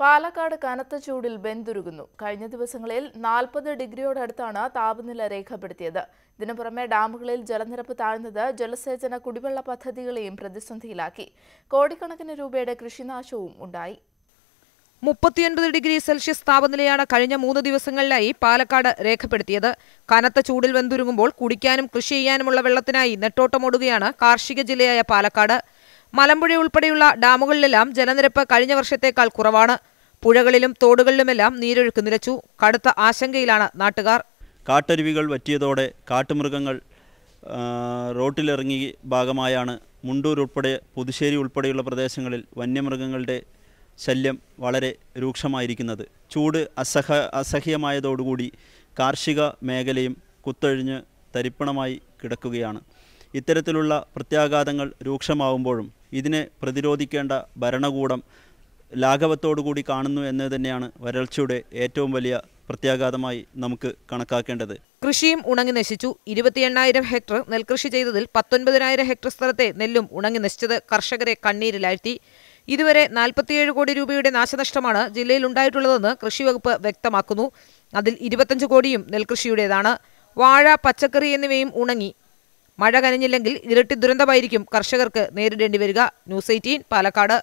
പാലക്കാട് കനത്ത ചൂടിൽ വെന്തുരുകുന്നു. കഴിഞ്ഞ ദിവസങ്ങളിൽ 40 ഡിഗ്രിയോടടുത്താണ് താപനില രേഖപ്പെടുത്തിയത്. ഇതിനു പുറമെ ഡാമുകളിൽ ജലനിരപ്പ് താഴ്ന്നത് ജലസേചന കുടിവെള്ള പദ്ധതികളെയും പ്രതിസന്ധിയിലാക്കി. കോടിക്കണക്കിന് രൂപയുടെ കൃഷിനാശവും ഉണ്ടായി. 39 ഡിഗ്രി സെൽഷ്യസ് താപനിലയാണ് കഴിഞ്ഞ 3 ദിവസങ്ങളിലായി പാലക്കാട് രേഖപ്പെടുത്തിയത്. കനത്ത ചൂടിൽ വെന്തുരുകുമ്പോൾ കുടിക്കാനും കൃഷി ചെയ്യാനുമുള്ള വെള്ളത്തിനായി നെട്ടോട്ടമോടുകയാണ് കാർഷിക ജില്ലയായ പാലക്കാട്. മലമ്പുഴ ഉൾപ്പെടെയുള്ള ഡാമുകളിലെല്ലാം ജലനിരപ്പ് കഴിഞ്ഞ വർഷത്തേക്കാൾ കുറവാണ്. പുഴകളിലും തോടുകളിലുമെല്ലാം നീരൊഴുക്ക് നിലച്ചു. കടുത്ത ആശങ്കയിലാണ് നാട്ടുകാർ. കാട്ടരുവികൾ വറ്റിയതോടെ കാട്ടുമൃഗങ്ങൾ റോട്ടിലിറങ്ങി ഭാഗമായാണ് മുണ്ടൂർ ഉൾപ്പെടെ പുതുശ്ശേരി ഉൾപ്പെടെയുള്ള പ്രദേശങ്ങളിൽ വന്യമൃഗങ്ങളുടെ ശല്യം വളരെ രൂക്ഷമായിരിക്കുന്നത്. ചൂട് അസഹ്യമായതോടുകൂടി കാർഷിക മേഖലയും കുത്തൊഴിഞ്ഞ് തരിപ്പണമായി കിടക്കുകയാണ്. ഇത്തരത്തിലുള്ള പ്രത്യാഘാതങ്ങൾ രൂക്ഷമാവുമ്പോഴും ഇതിനെ പ്രതിരോധിക്കേണ്ട ഭരണകൂടം ലാഘവത്തോടുകൂടി കാണുന്നു എന്ന് തന്നെയാണ് വരൾച്ചയുടെ ഏറ്റവും വലിയ പ്രത്യാഘാതമായി നമുക്ക് കണക്കാക്കേണ്ടത്. കൃഷിയും ഉണങ്ങി നശിച്ചു. 28,000 ഹെക്ടർ നെൽകൃഷി ചെയ്തതിൽ 19,000 ഹെക്ടർ സ്ഥലത്തെ നെല്ലും ഉണങ്ങി നശിച്ചത് കർഷകരെ കണ്ണീരിലാഴ്ത്തി. ഇതുവരെ 47 കോടി രൂപയുടെ നാശനഷ്ടമാണ് ജില്ലയിൽ ഉണ്ടായിട്ടുള്ളതെന്ന് കൃഷിവകുപ്പ് വ്യക്തമാക്കുന്നു. അതിൽ 25 കോടിയും നെൽകൃഷിയുടേതാണ്. വാഴ, പച്ചക്കറി എന്നിവയും ഉണങ്ങി. മഴ കനഞ്ഞില്ലെങ്കിൽ ഇരട്ടി ദുരന്തമായിരിക്കും കർഷകർക്ക് നേരിടേണ്ടി വരിക. ന്യൂസ് 18 പാലക്കാട്.